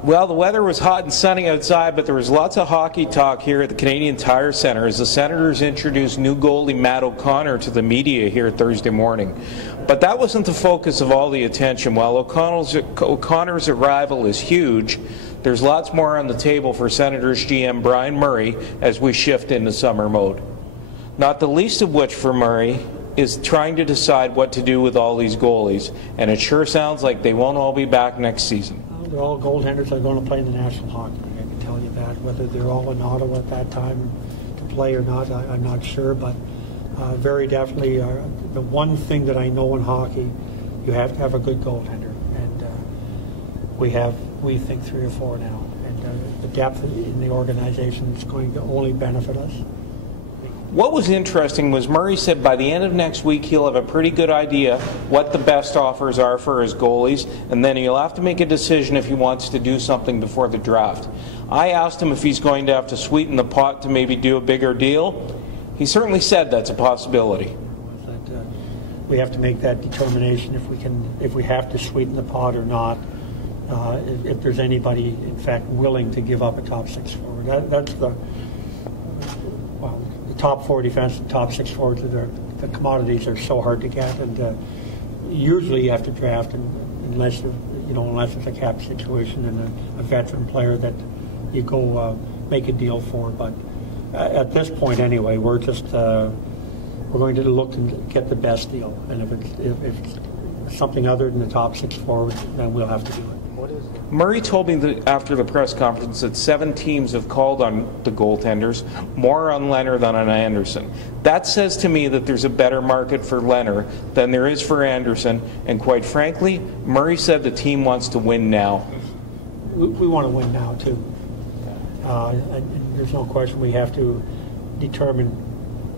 Well, the weather was hot and sunny outside, but there was lots of hockey talk here at the Canadian Tire Centre as the Senators introduced new goalie Matt O'Connor to the media here Thursday morning. But that wasn't the focus of all the attention. While O'Connor's arrival is huge, there's lots more on the table for Senators GM Brian Murray as we shift into summer mode. Not the least of which for Murray is trying to decide what to do with all these goalies, and it sure sounds like they won't all be back next season. They're all goaltenders that are going to play in the National Hockey League, I can tell you that. Whether they're all in Ottawa at that time to play or not, I'm not sure, but very definitely the one thing that I know in hockey, you have to have a good goaltender, and we think 3 or 4 now, and the depth in the organization is going to only benefit us. What was interesting was Murray said by the end of next week he'll have a pretty good idea what the best offers are for his goalies, and then he'll have to make a decision if he wants to do something before the draft. I asked him if he's going to have to sweeten the pot to maybe do a bigger deal. He certainly said that's a possibility. We have to make that determination if we have to sweeten the pot or not. If there's anybody, in fact, willing to give up a top 6 forward. That's the top 4 defense and top 6 forwards. The commodities are so hard to get, and usually you have to draft unless it's a cap situation and a veteran player that you go make a deal for. But at this point, anyway, we're going to look and get the best deal. And if it's something other than the top 6 forwards, then we'll have to do it. Murray told me that after the press conference that 7 teams have called on the goaltenders, more on Leonard than on Anderson. That says to me that there's a better market for Leonard than there is for Anderson, and quite frankly, Murray said the team wants to win now. We want to win now, too. And there's no question we have to determine,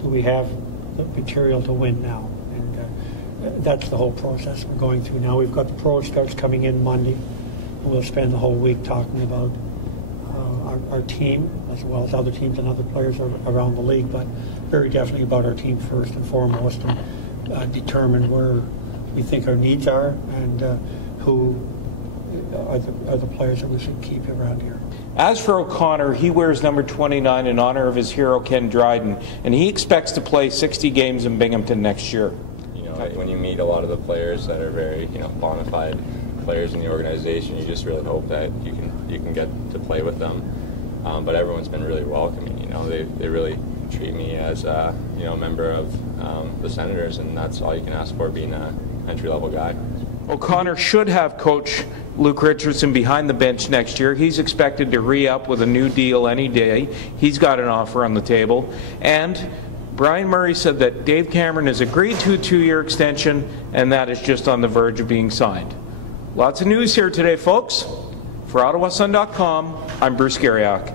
do we have the material to win now? And that's the whole process we're going through now. We've got the pro starts coming in Monday. We'll spend the whole week talking about our team as well as other teams and other players around the league, but very definitely about our team first and foremost, and determine where we think our needs are and who are the players that we should keep around here. As for O'Connor, he wears number 29 in honor of his hero Ken Dryden, and he expects to play 60 games in Binghamton next year. When you meet a lot of the players that are very bona fide players in the organization, you just really hope that you can get to play with them. But everyone's been really welcoming. They really treat me as a member of the Senators, and that's all you can ask for, being an entry-level guy. O'Connor should have coach Luke Richardson behind the bench next year. He's expected to re-up with a new deal any day. He's got an offer on the table. And Brian Murray said that Dave Cameron has agreed to a 2-year extension, and that is just on the verge of being signed. Lots of news here today, folks. For OttawaSun.com, I'm Bruce Garriock.